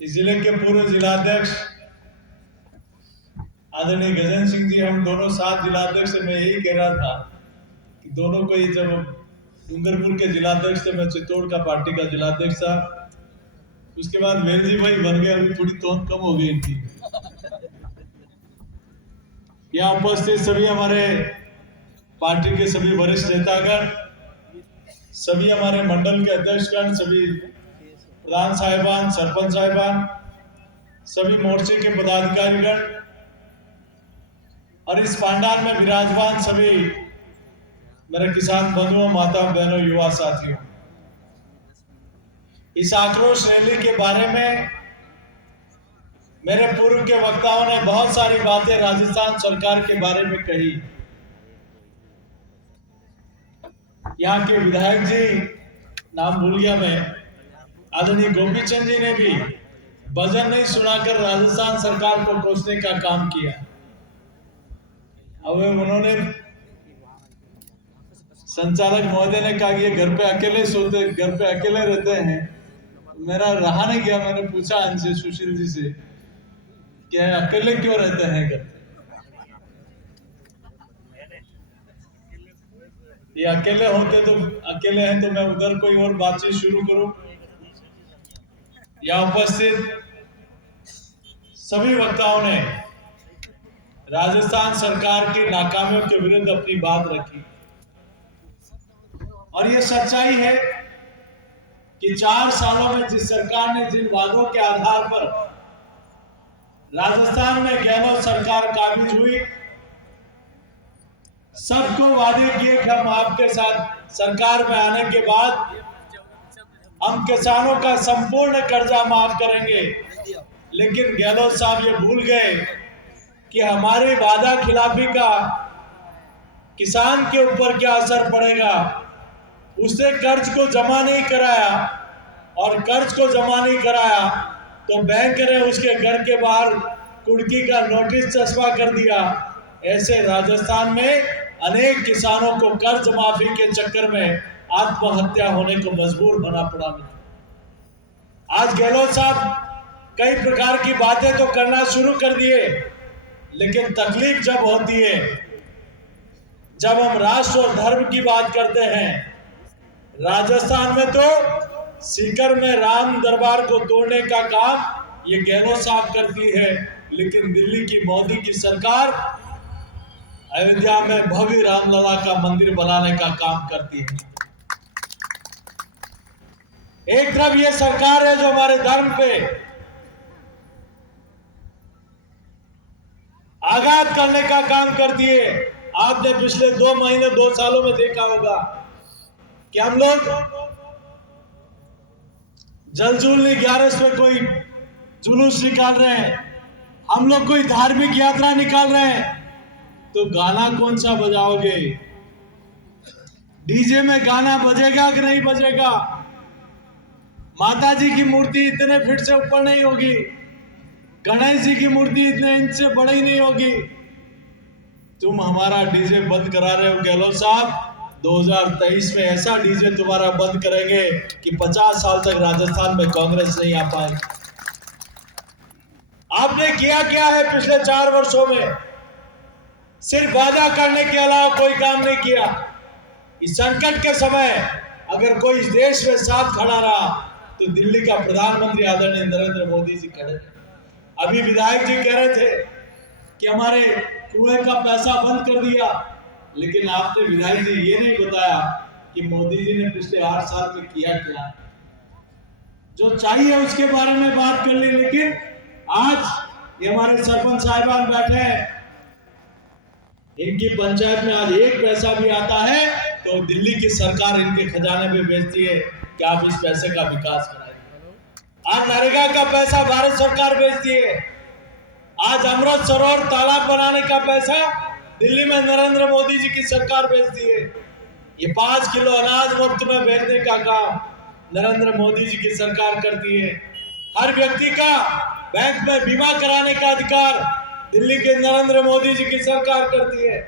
इस जिले के पूर्व जिलाध्यक्ष आदरणीय गजेंद्र सिंह जी, हम दोनों साथ जिलाध्यक्ष से मैं यही कह रहा था कि दोनों को ही, जब डूंगरपुर के जिलाध्यक्ष थे, मैं चित्तौड़ का पार्टी का जिलाध्यक्ष था, उसके बाद वेलजी भाई बन गए, अभी थोड़ी तोन कम हो गई इनकी। यहाँ उपस्थित सभी हमारे पार्टी के सभी वरिष्ठ नेतागण, सभी हमारे मंडल के अध्यक्षगण, सभी प्रधान साहिबान, सरपंच साहिबान, सभी मोर्चे के पदाधिकारीगण और इस पांडाल में विराजमान सभी मेरे किसान बंधुओं, माता बहनों, युवा साथियों, इस आक्रोश रैली के बारे में मेरे पूर्व के वक्ताओं ने बहुत सारी बातें राजस्थान सरकार के बारे में कही। यहाँ के विधायक जी, नाम भूल गया मैं, आदरणीय गोपीचंद जी ने भी भजन नहीं सुनाकर राजस्थान सरकार को कोसने का काम किया। अब उन्होंने, संचालक महोदय ने कहा कि ये घर पे अकेले सोते, घर पे अकेले रहते हैं। मेरा रहा नहीं गया, मैंने पूछा इनसे, सुशील जी से, क्या अकेले क्यों रहते हैं घर? ये अकेले होते तो, अकेले हैं तो मैं उधर कोई और बातचीत शुरू करूं? यहाँ उपस्थित सभी वक्ताओं ने राजस्थान सरकार की नाकामियों के विरुद्ध अपनी बात रखी और ये सच्चाई है कि 4 सालों में जिस सरकार ने जिन वादों के आधार पर राजस्थान में गहलोत सरकार काबिज हुई, सबको वादे किए कि हम आपके साथ सरकार में आने के बाद हम किसानों का संपूर्ण कर्जा माफ करेंगे। लेकिन गहलोत साहब ये भूल गए कि हमारी वादा खिलाफी का किसान के ऊपर क्या असर पड़ेगा। उसने कर्ज को जमा नहीं कराया और कर्ज को जमा नहीं कराया तो बैंक ने उसके घर के बाहर कुर्की का नोटिस चस्पा कर दिया। ऐसे राजस्थान में अनेक किसानों को कर्ज माफी के चक्कर में आत्महत्या होने को मजबूर होना पड़ा। आज गहलोत साहब कई प्रकार की बातें तो करना शुरू कर दिए, लेकिन तकलीफ जब होती है, जब हम राष्ट्र और धर्म की बात करते हैं, राजस्थान में तो सीकर में राम दरबार को तोड़ने का काम ये गहलोत साहब करती है, लेकिन दिल्ली की मोदी की सरकार अयोध्या में भव्य रामलला का मंदिर बनाने का काम करती है। एक तरफ ये सरकार है जो हमारे धर्म पे आघात करने का काम करती है। आपने पिछले 2 महीने 2 सालों में देखा होगा कि हम लोग जलजूलनी 11 में कोई जुलूस निकाल रहे हैं, हम लोग कोई धार्मिक यात्रा निकाल रहे हैं, तो गाना कौन सा बजाओगे? डीजे में गाना बजेगा कि नहीं बजेगा? माता जी की मूर्ति इतने फीट से ऊपर नहीं होगी, गणेश जी की मूर्ति इतने इंच से बड़ी नहीं होगी। तुम हमारा डीजे बंद करा रहे हो गहलोत साहब। 2023 में ऐसा डीजे तुम्हारा बंद करेंगे कि 50 साल तक राजस्थान में कांग्रेस नहीं आ पाएगी। आपने किया क्या है पिछले 4 वर्षों में? सिर्फ वादा करने के अलावा कोई काम नहीं किया। इस संकट के समय अगर कोई इस देश में साथ खड़ा रहा तो दिल्ली का प्रधानमंत्री आदरणीय नरेंद्र मोदी जी खड़े। अभी विधायक जी कह रहे थे कि हमारे कुएं का पैसा बंद कर दिया, लेकिन आपने विधायक जी ये नहीं बताया कि मोदी जी ने पिछले 8 साल में किया क्या। जो चाहिए उसके बारे में बात कर ली, लेकिन आज ये हमारे सरपंच साहिबान बैठे हैं, इनकी पंचायत में आज 1 पैसा भी आता है तो दिल्ली की सरकार इनके खजाने में भेजती है कि आप इस पैसे का विकास कराएं। आज नरेगा का पैसा भारत सरकार भेजती है। आज अमृत सरोवर तालाब बनाने का पैसा दिल्ली में नरेंद्र मोदी जी की सरकार भेजती है। ये 5 किलो अनाज मुफ्त में भेजने का काम नरेंद्र मोदी जी की सरकार करती है। हर व्यक्ति का बैंक में बीमा कराने का अधिकार दिल्ली के नरेंद्र मोदी जी की सरकार करती है।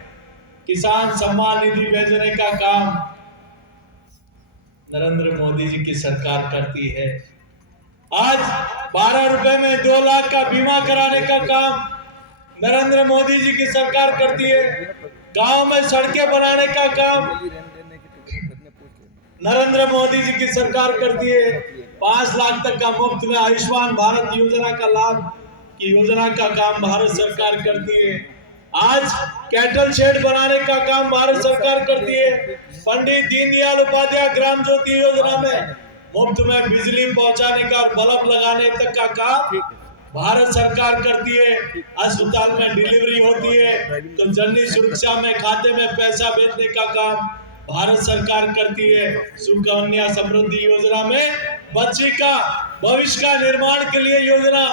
किसान सम्मान निधि भेजने का काम नरेंद्र मोदी जी की सरकार करती है। आज 12 रुपए में 2 लाख का बीमा कराने का काम नरेंद्र मोदी जी की सरकार करती है। गांव में सड़कें बनाने का काम नरेंद्र मोदी जी की सरकार करती है। 5 लाख तक का मुफ्त में आयुष्मान भारत योजना का लाभ की योजना का काम भारत सरकार करती है। आज कैटल शेड बनाने का काम भारत सरकार करती है। पंडित दीनदयाल उपाध्याय ग्राम ज्योति योजना में मुफ्त में बिजली पहुंचाने का और बल्ब लगाने तक का काम भारत सरकार करती है। अस्पताल में डिलीवरी होती है तो जननी सुरक्षा में खाते में पैसा भेजने का काम भारत सरकार करती है। सुकन्या समृद्धि योजना में बच्ची का भविष्य का निर्माण के लिए योजना,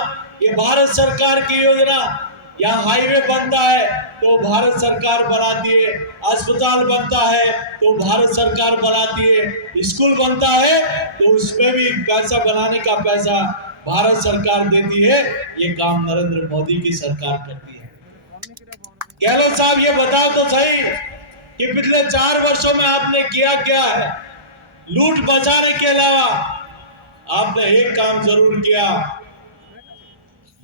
ये भारत सरकार की योजना। यहाँ हाईवे बनता है तो भारत सरकार बनाती है, अस्पताल बनता है तो भारत सरकार बनाती है, स्कूल बनता है तो उसमें भी पैसा बनाने का पैसा भारत सरकार देती है। ये काम नरेंद्र मोदी की सरकार करती है। गहलोत साहब ये बताओ तो सही कि पिछले 4 वर्षों में आपने किया क्या है? लूट बचाने के अलावा आपने एक काम जरूर किया,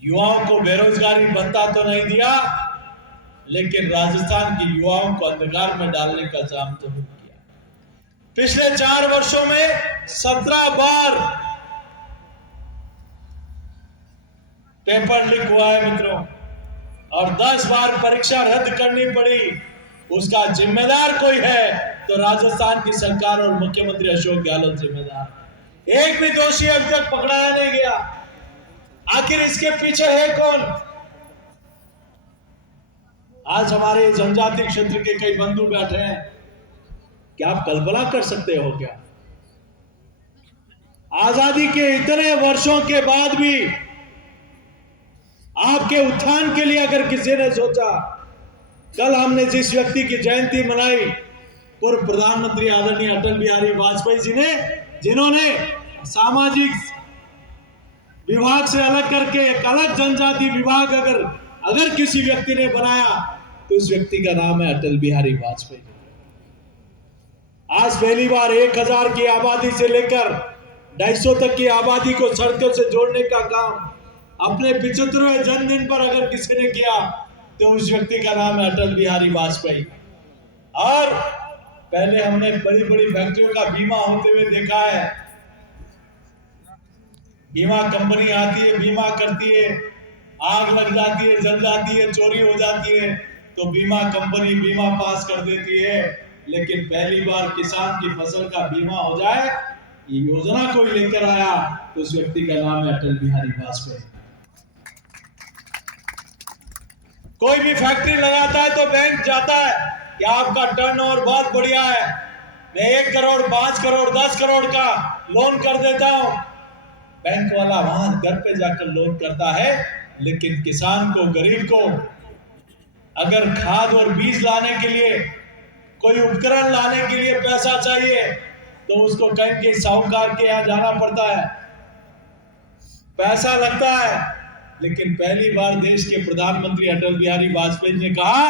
युवाओं को बेरोजगारी भत्ता तो नहीं दिया, लेकिन राजस्थान के युवाओं को अंधकार में डालने का काम जरूर किया। पिछले 4 वर्षों में 17 बार पेपर लीक हुआ है मित्रों, और 10 बार परीक्षा रद्द करनी पड़ी। उसका जिम्मेदार कोई है तो राजस्थान की सरकार और मुख्यमंत्री अशोक गहलोत जिम्मेदार। एक भी दोषी अब तक पकड़ाया नहीं गया। आखिर इसके पीछे है कौन? आज हमारे जनजाति क्षेत्र के कई बंधु बैठे हैं, क्या आप कल्पना कर सकते हो क्या? आजादी के इतने वर्षों के बाद भी आपके उत्थान के लिए अगर किसी ने सोचा, कल हमने जिस व्यक्ति की जयंती मनाई, पूर्व प्रधानमंत्री आदरणीय अटल बिहारी वाजपेयी जी ने, जिन्होंने सामाजिक विभाग से अलग करके एक अलग जनजाति विभाग अगर किसी व्यक्ति ने बनाया तो उस व्यक्ति का नाम है अटल बिहारी वाजपेयी। आज पहली बार 1000 की आबादी से लेकर 250 तक की आबादी को सड़कों से जोड़ने का काम अपने 75वें जन्मदिन पर अगर किसी ने किया तो उस व्यक्ति का नाम है अटल बिहारी वाजपेयी। और पहले हमने बड़ी बड़ी फैक्ट्रियों का बीमा होते हुए देखा है। बीमा कंपनी आती है, बीमा करती है, आग लग जाती है, जल जाती है, चोरी हो जाती है तो बीमा कंपनी बीमा पास कर देती है। लेकिन पहली बार किसान की फसल का बीमा हो जाए, ये योजना कोई लेकर आया तो उस व्यक्ति का नाम है अटल बिहारी वाजपेयी। कोई भी फैक्ट्री लगाता है तो बैंक जाता है कि आपका टर्नओवर बहुत बढ़िया है, मैं 1 करोड़ 5 करोड़ 10 करोड़ का लोन कर देता हूं। बैंक वाला वहां घर पे जाकर लोन करता है, लेकिन किसान को, गरीब को अगर खाद और बीज लाने के लिए, कोई उपकरण लाने के लिए पैसा चाहिए तो उसको कहीं के साहूकार के यहाँ जाना पड़ता है, पैसा लगता है। लेकिन पहली बार देश के प्रधानमंत्री अटल बिहारी वाजपेयी ने कहा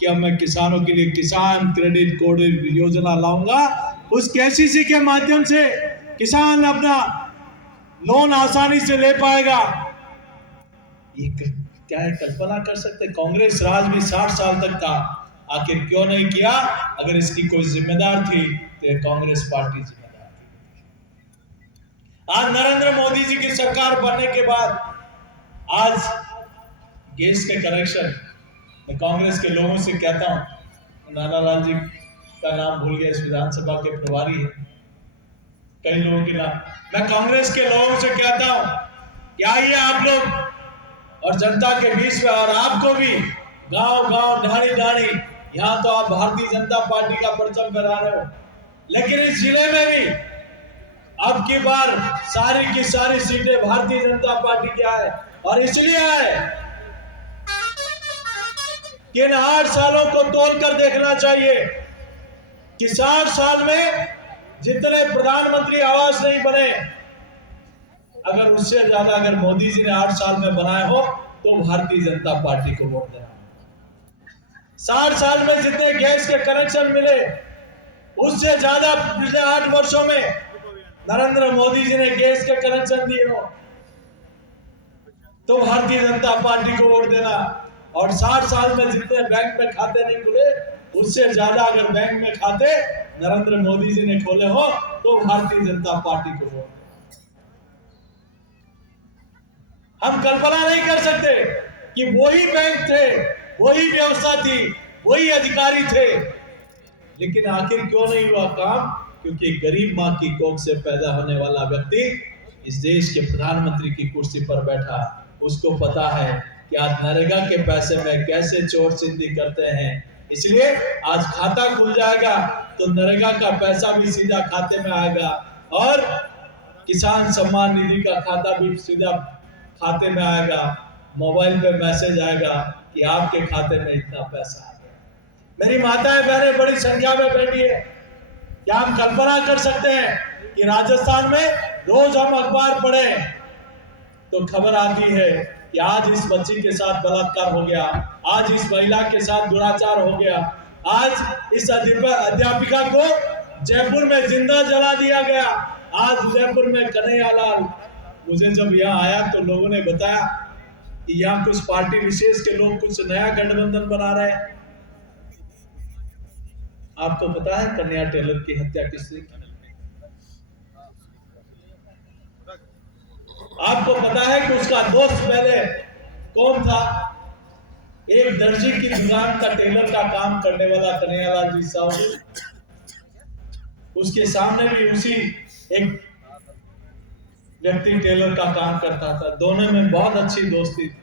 कि अब मैं किसानों के लिए किसान क्रेडिट कोड योजना लाऊंगा। उस केसीसी के माध्यम से किसान अपना लोन आसानी से ले पाएगा। ये क्या है, कल्पना कर सकते? कांग्रेस राज भी 60 साल तक था, आखिर क्यों नहीं किया? अगर इसकी कोई जिम्मेदार थी तो कांग्रेस पार्टी जिम्मेदार थी। आज नरेंद्र मोदी जी की सरकार बनने के बाद आज गैस के कनेक्शन, मैं कांग्रेस के लोगों से कहता हूं, नानालाल जी का नाम भूल गया, इस विधानसभा के प्रभारी है, कई लोगों के नाम, मैं कांग्रेस के लोगों से कहता हूं कि आइए आप लोग और जनता के बीच में, और आपको भी गांव गांव ढाणी ढाणी, यहाँ तो आप भारतीय जनता पार्टी का परचम फहरा रहे हो, लेकिन इस जिले में भी अब की बार सारी की सारी सीटें भारतीय जनता पार्टी की आए। और इसलिए आए कि इन 8 सालों को तोलकर देखना चाहिए कि 60 साल में जितने प्रधानमंत्री आवास नहीं बने, अगर उससे ज्यादा अगर मोदी जी ने 8 साल में बनाए हो तो भारतीय जनता पार्टी को वोट देना। 60 साल में जितने गैस के कनेक्शन मिले उससे ज्यादा पिछले 8 वर्षों में नरेंद्र मोदी जी ने गैस के कनेक्शन दिए हो तो भारतीय जनता पार्टी को वोट देना। और 60 साल में जितने बैंक में खाते नहीं खुले उससे ज्यादा अगर बैंक में खाते नरेंद्र मोदी जी ने खोले हो तो भारतीय जनता पार्टी को वोट। हम कल्पना नहीं कर सकते कि वही बैंक थे, वही व्यवस्था थी, वही अधिकारी थे, लेकिन आखिर क्यों नहीं हुआ काम? क्योंकि गरीब मां की कोख से पैदा होने वाला व्यक्ति इस देश के प्रधानमंत्री की कुर्सी पर बैठा, उसको पता है कि आज नरेगा के पैसे में कैसे चोर चिंदी करते हैं। इसलिए आज खाता खुल जाएगा तो नरेगा का पैसा भी सीधा खाते में आएगा और किसान सम्मान निधि का खाता भी सीधा खाते में आएगा। मोबाइल पे मैसेज आएगा कि आपके खाते में इतना पैसा आ गया। मेरी माताएं बहनें बड़ी संख्या में बैठी है। क्या हम कल्पना कर सकते हैं कि राजस्थान में रोज हम अखबार पढ़े तो खबर आती है कि आज इस बच्ची के साथ बलात्कार हो गया, आज इस महिला के साथ दुराचार हो गया, आज इस अध्यापिका को जयपुर में जिंदा जला दिया गया, आज उदयपुर में कन्हैयालाल। मुझे जब यहाँ आया तो लोगों ने बताया कि यहाँ कुछ पार्टी विशेष के लोग कुछ नया गठबंधन बना रहे हैं। आपको पता है कन्हैया टेलर की हत्या किसने की? आपको पता है कि उसका दोस्त पहले कौन था? एक दर्जी की दुकान का टेलर का काम करने वाला कन्हैयालाल जी साहब, उसके सामने भी उसी एक व्यक्ति टेलर का काम करता था। दोनों में बहुत अच्छी दोस्ती थी।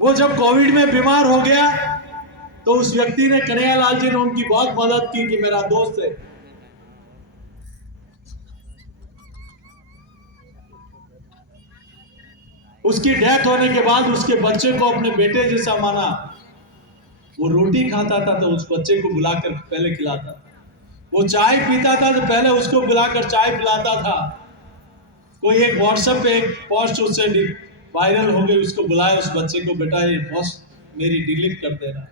वो जब कोविड में बीमार हो गया तो उस व्यक्ति ने, कन्हैयालाल जी ने उनकी बहुत मदद की कि मेरा दोस्त है। उसकी डेथ होने के बाद उसके बच्चे को अपने बेटे जैसा माना। वो रोटी खाता था तो उस बच्चे को बुलाकर पहले खिलाता था, वो चाय पीता था तो पहले उसको बुलाकर चाय पिलाता था। कोई एक व्हाट्सएप पे एक पोस्ट उससे वायरल हो गई, उसको बुलाया उस बच्चे को, बेटा ये पोस्ट मेरी डिलीट कर देना।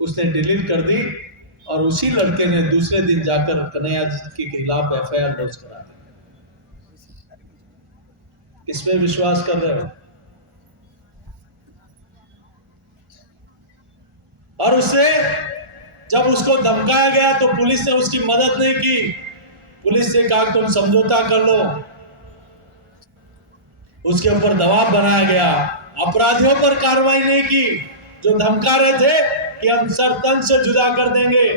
उसने डिलीट कर दी और uसी लड़के ने दूसरे दिन जाकर कन्हैया जी के खिलाफ एफआईआर दर्ज करा दी। किस पे विश्वास कर रहे हो? और उससे जब उसको धमकाया गया तो पुलिस ने उसकी मदद नहीं की। पुलिस से कहा तुम समझौता कर लो, उसके ऊपर दबाव बनाया गया। अपराधियों पर कार्रवाई नहीं की जो धमका रहे थे कि हम सर तन से जुदा कर देंगे,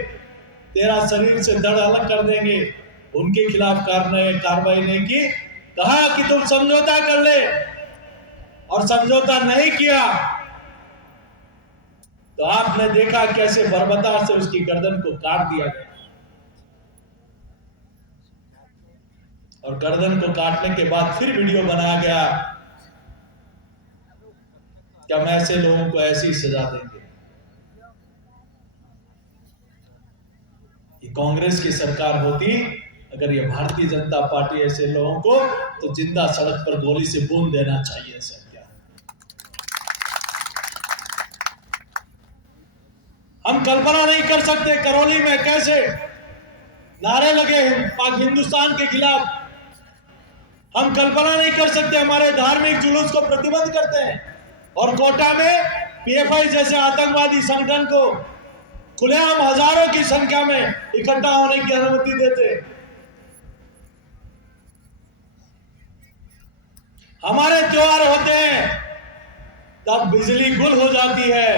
तेरा शरीर से धड़ अलग कर देंगे, उनके खिलाफ कार्रवाई नहीं की। कहा कि तुम समझौता कर ले, और समझौता नहीं किया तो आपने देखा कैसे बर्बरता से उसकी गर्दन को काट दिया गया। और गर्दन को काटने के बाद फिर वीडियो बनाया गया कि हम ऐसे लोगों को ऐसी सजा देंगे। ये कांग्रेस की सरकार होती, अगर ये भारतीय जनता पार्टी ऐसे लोगों को तो जिंदा सड़क पर गोली से भून देना चाहिए। सर क्या हम कल्पना नहीं कर सकते करौली में कैसे नारे लगे हिंदुस्तान के खिलाफ। हम कल्पना नहीं कर सकते हमारे धार्मिक जुलूस को प्रतिबंध करते हैं और कोटा में पीएफआई जैसे आतंकवादी संगठन को खुलेआम हजारों की संख्या में इकट्ठा होने की अनुमति देते। हमारे त्योहार होते हैं तब बिजली गुल हो जाती है,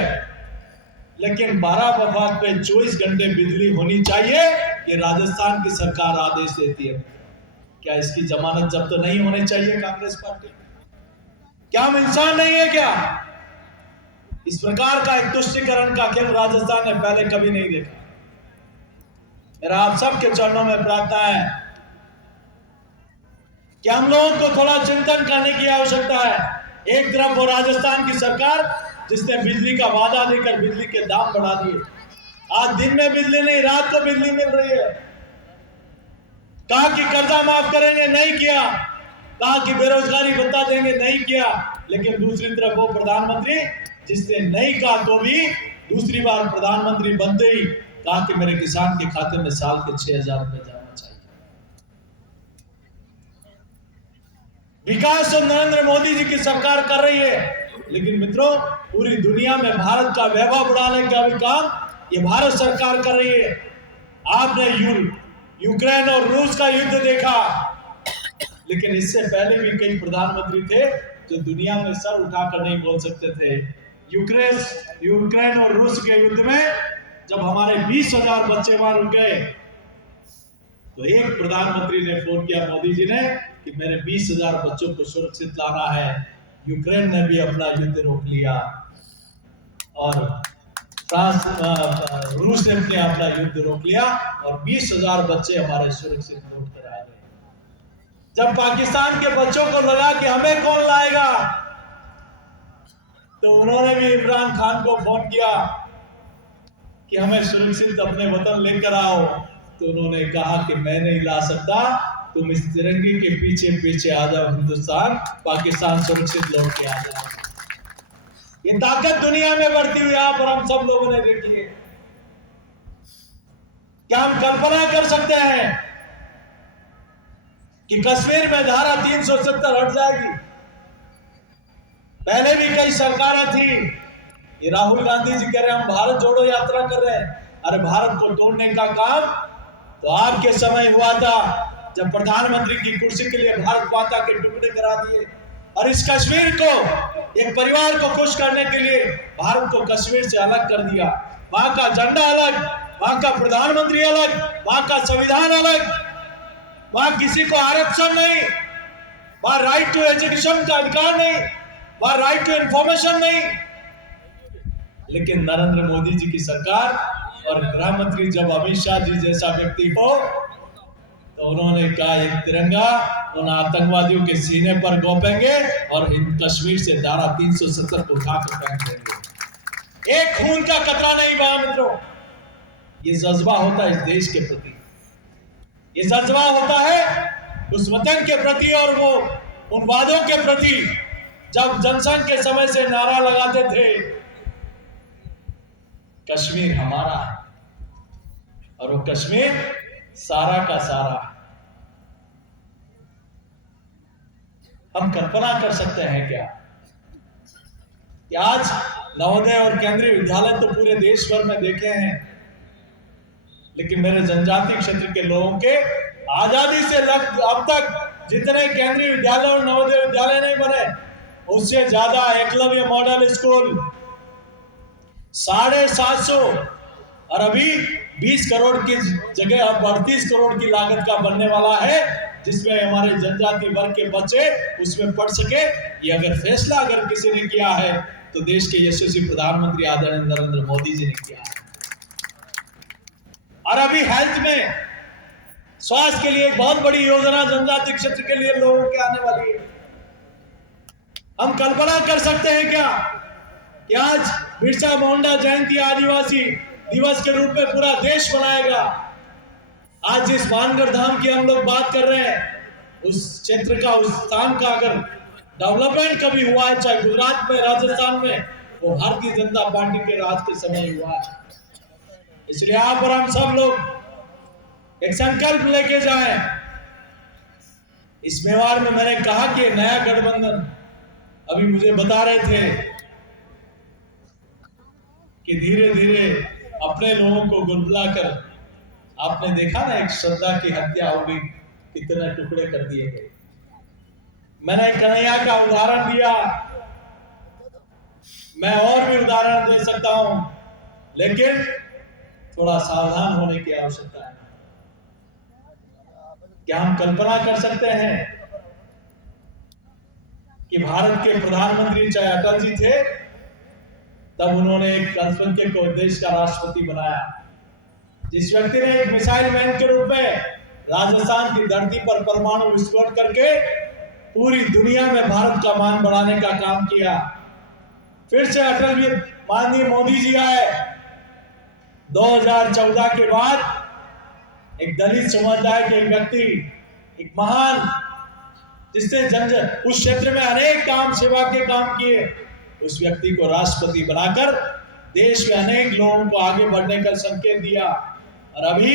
लेकिन 12 वफात पे 24 घंटे बिजली होनी चाहिए, ये राजस्थान की सरकार आदेश देती है। क्या इसकी जमानत जब्त तो नहीं होनी चाहिए कांग्रेस पार्टी? क्या हम इंसान नहीं है क्या? इस प्रकार का एक तुष्टीकरण का खेल राजस्थान ने पहले कभी नहीं देखा। मेरा आप सबके चरणों में प्रार्थना है कि हम लोगों को थोड़ा चिंतन करने की आवश्यकता है। एक तरफ वो राजस्थान की सरकार जिसने बिजली का वादा देकर बिजली के दाम बढ़ा दिए, आज दिन में बिजली नहीं रात को बिजली मिल रही है। कहा कि कर्जा माफ करेंगे, नहीं किया। कहा कि बेरोजगारी भत्ता देंगे, नहीं किया। लेकिन दूसरी तरफ वो प्रधानमंत्री जिसने नहीं कहा तो भी दूसरी बार प्रधानमंत्री बनते ही कहा कि मेरे किसान के खाते में साल के 6,000 रुपए जाना चाहिए। विकास तो नरेंद्र मोदी जी की सरकार कर रही है, लेकिन मित्रों पूरी दुनिया में भारत का वैभव बढ़ाने का भी काम ये भारत सरकार कर रही है। आपने यूक्रेन और रूस का युद्ध देखा, लेकिन इससे पहले भी कई प्रधानमंत्री थे जो दुनिया में सर उठाकर नहीं बोल सकते थे। यूक्रेन और रूस के युद्ध में जब हमारे 20,000 बच्चे मार गए तो एक प्रधानमंत्री ने फोन किया मोदी जी ने कि मेरे 20,000 बच्चों को सुरक्षित लाना है। यूक्रेन ने भी अपना युद्ध रोक लिया और रूस ने भी अपना युद्ध रोक लिया और 20,000 बच्चे हमारे सुरक्षित लौट कर आ गए। जब पाकिस्तान के बच्चों को लगा कि हमें कौन लाएगा, तो उन्होंने भी इमरान खान को फोन किया कि हमें सुरक्षित अपने वतन लेकर आओ। तो उन्होंने कहा कि मैं नहीं ला सकता, तुम इस तिरंगे के पीछे पीछे आ जाओ हिंदुस्तान, पाकिस्तान सुरक्षित लौट के आ जाओ। ये ताकत दुनिया में बढ़ती हुई यहाँ पर हम सब लोगों ने देखी है। क्या हम कल्पना कर सकते हैं कि कश्मीर में धारा 370 हट जाएगी? पहले भी कई सरकारें थी। ये राहुल गांधी जी कह रहे हैं हम भारत जोड़ो यात्रा कर रहे हैं। अरे भारत को तोड़ने का काम तो आपके समय हुआ था जब प्रधानमंत्री की कुर्सी के लिए भारत माता के टुकड़े करा दिए, और इस कश्मीर को एक परिवार को खुश करने के लिए भारत को कश्मीर से अलग कर दिया। वहां का झंडा अलग, वहां का प्रधानमंत्री अलग, वहां का संविधान अलग, वहां किसी को आरक्षण नहीं, वहां राइट टू एजुकेशन का अधिकार नहीं, वहां राइट टू इंफॉर्मेशन नहीं। लेकिन नरेंद्र मोदी जी की सरकार और गृह मंत्री जब अमित शाह जी जैसा व्यक्ति हो तो उन्होंने कहा एक तिरंगा उन आतंकवादियों के सीने पर गोपेंगे और कश्मीर से धारा 370 को उठाकर फेंक देंगे। एक खून का कतरा नहीं बहा मित्रों। ये जज्बा होता है इस देश के प्रति, ये जज्बा होता है उस वतन के प्रति और वो उन वादों के प्रति जब जनसंघ के समय से नारा लगाते थे कश्मीर हमारा है, और वो कश्मीर सारा का सारा है। हम कल्पना कर सकते हैं क्या कि आज नवोदय और केंद्रीय विद्यालय तो पूरे देश भर में देखे हैं, लेकिन मेरे जनजातीय क्षेत्र के लोगों के आजादी से अब तक जितने केंद्रीय विद्यालय और नवोदय विद्यालय नहीं बने, उससे ज्यादा एकलव्य मॉडल स्कूल 750 और अभी 20 करोड़ की जगह अब 38 करोड़ की लागत का बनने वाला है, जिसमें हमारे जनजातीय वर्ग के बच्चे उसमें पढ़ सके। ये अगर किसी ने किया है तो देश के यशस्वी प्रधानमंत्री आदरणीय नरेंद्र मोदी जी ने किया है। और अभी हेल्थ में स्वास्थ्य के लिए एक बहुत बड़ी योजना जनजातीय क्षेत्र के लिए लोगों के आने वाली है। हम कल्पना कर सकते हैं क्या कि आज बिरसा मुंडा जयंती आदिवासी दिवस के रूप में पूरा देश मनाएगा। आज जिस मानगढ़ धाम की हम लोग बात कर रहे हैं, उस क्षेत्र का, उस स्थान का अगर डेवलपमेंट कभी हुआ है, चाहे गुजरात में, राजस्थान में, वो भारतीय जनता पार्टी के राज के समय हुआ है। इसलिए यहाँ पर हम सब लोग एक संकल्प लेके जाएं। इस मेवाड़ में मैंने कहा कि नया गठबंधन, अभी मुझे बता रहे थे कि धीरे धीरे अपने लोगों को गुलबुलाकर, आपने देखा ना एक श्रद्धा की हत्या हो गई, कितने टुकड़े कर दिए गए। मैंने कन्हैया का उदाहरण दिया, मैं और भी उदाहरण दे सकता हूं, लेकिन थोड़ा सावधान होने की आवश्यकता है। क्या हम कल्पना कर सकते हैं कि भारत के प्रधानमंत्री चाहे अटल जी थे, तब उन्होंने एक अल्पसंख्यक को देश का राष्ट्रपति बनाया। जिस व्यक्ति ने एक मिसाइल मैन के रूप में राजस्थान की धरती पर परमाणु विस्फोट करके पूरी दुनिया में भारत का मान बढ़ाने का काम किया। फिर से अटल जी, माननीय मोदी जी आए। 2014 के बाद एक दलित समुदाय के व्यक्ति, एक महान, जिसने उस क्षेत्र में अनेक काम, सेवा के काम किए, उस व्यक्ति को राष्ट्रपति बनाकर देश में अनेक लोगों को आगे बढ़ने का संकेत दिया। और अभी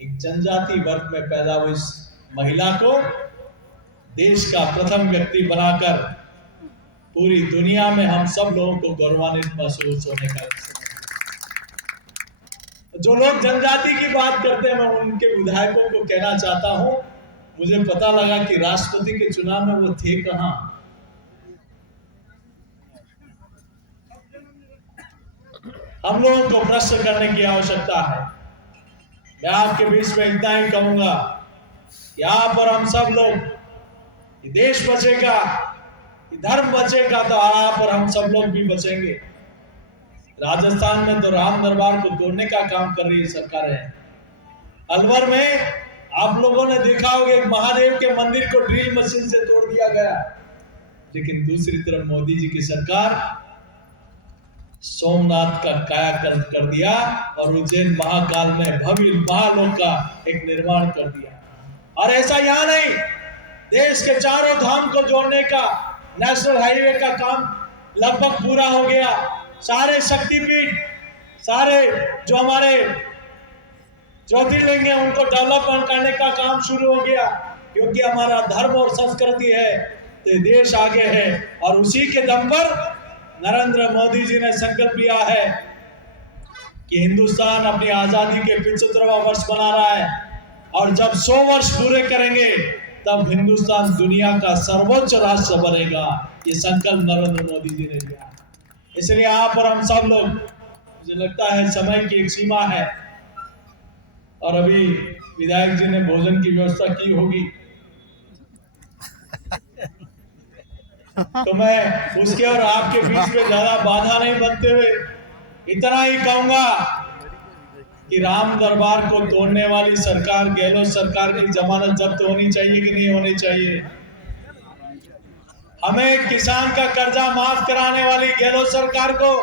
एक जनजाति वर्ग में पैदा हुई इस महिला को देश का प्रथम व्यक्ति बनाकर पूरी दुनिया में हम सब लोगों को गौरवान्वित महसूस होने का। जो लोग जनजाति की बात करते हैं, मैं उनके विधायकों को कहना चाहता हूं, मुझे पता लगा कि राष्ट्रपति के चुनाव में वो थे कहां। हम लोगों को प्रश्न करने की आवश्यकता है। मैं आपके बीच में इतना ही कहूंगा, यहाँ पर हम सब लोग, ये देश बचेगा, ये धर्म बचेगा, तो यहाँ पर हम सब लोग भी बचेंगे। राजस्थान में तो राम दरबार को तोड़ने का काम कर रही सरकारें। अलवर में आप लोगों ने देखा होगा, एक महादेव के मंदिर को ड्रिल मशीन से तोड़ दिया गया। लेकिन दूसरी तरफ मोदी जी की सरकार सोमनाथ का कायाकल्प कर दिया और उज्जैन महाकाल में भव्य महालोक का एक निर्माण कर दिया। और ऐसा यहाँ नहीं, देश के चारों धाम को जोड़ने का नेशनल हाईवे का काम लगभग पूरा हो गया। सारे शक्तिपीठ, सारे जो हमारे ज्योतिर्लिंग है, उनको डेवलपमेंट करने का काम शुरू हो गया। क्योंकि हमारा धर्म और संस्कृति है तो देश आगे है। और उसी के दम पर नरेंद्र मोदी जी ने संकल्प लिया है कि हिंदुस्तान अपनी आजादी के 75वां वर्ष मना रहा है और जब 100 वर्ष पूरे करेंगे तब हिंदुस्तान दुनिया का सर्वोच्च राष्ट्र बनेगा। ये संकल्प नरेंद्र मोदी जी ने लिया। इसलिए यहाँ पर हम सब लोग, मुझे लगता है समय की एक सीमा है और अभी विधायक जी ने भोजन की व्यवस्था की होगी, तो मैं उसके और आपके बीच में ज्यादा बाधा नहीं बनते हुए इतना ही कहूंगा कि राम दरबार को तोड़ने वाली सरकार, गहलोत सरकार की जमानत जब्त होनी चाहिए कि नहीं होनी चाहिए। हमें किसान का कर्जा माफ कराने वाली गहलोत सरकार को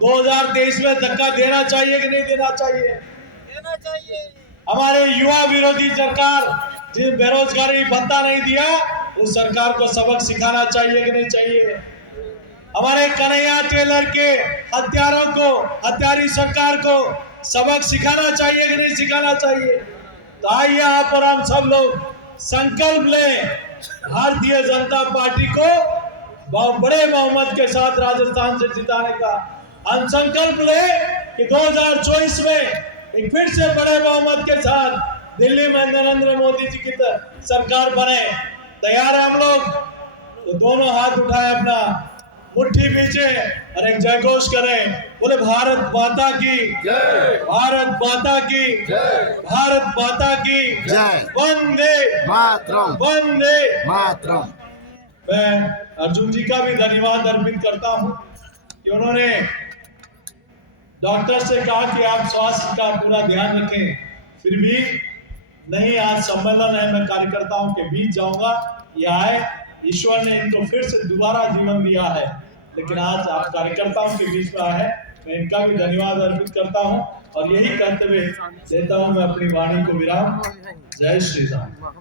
2023 में धक्का देना चाहिए कि नहीं देना चाहिए? देना चाहिए। हमारे युवा विरोधी सरकार जिस बेरोजगारी भत्ता नहीं दिया, उस सरकार को सबक सिखाना चाहिए कि नहीं चाहिए? हमारे कन्हैया टेलर के हत्यारों को, हत्यारी सरकार को सबक सिखाना चाहिए कि नहीं सिखाना चाहिए? तो आइए यहाँ पर हम सब लोग संकल्प लें, भारतीय जनता पार्टी को बहुत बड़े बहुमत के साथ राजस्थान से जिताने का। हम संकल्प लें कि 2024 में एक फिर से बड़े बहुमत के साथ दिल्ली में नरेंद्र मोदी जी की सरकार बने। तैयार है हम लोग? तो दोनों हाथ उठाए, अपना मुट्ठी पीछे और एक जयघोष करें, बोले भारत माता की जय, भारत माता की जय, भारत माता की जय, वंदे मातरम, वंदे मातरम। मैं अर्जुन जी का भी धन्यवाद अर्पित करता हूं कि उन्होंने डॉक्टर से कहा कि आप स्वास्थ्य का पूरा ध्यान रखें, फिर भी नहीं, आज सम्मेलन है, मैं कार्यकर्ताओं के बीच जाऊंगा। ये आए, ईश्वर ने इनको फिर से दोबारा जीवन दिया है, लेकिन आज आप कार्यकर्ताओं के बीच में आए, मैं इनका भी धन्यवाद अर्पित करता हूं और यही कहते हुए देता हूं मैं अपनी वाणी को विराम। जय श्री राम।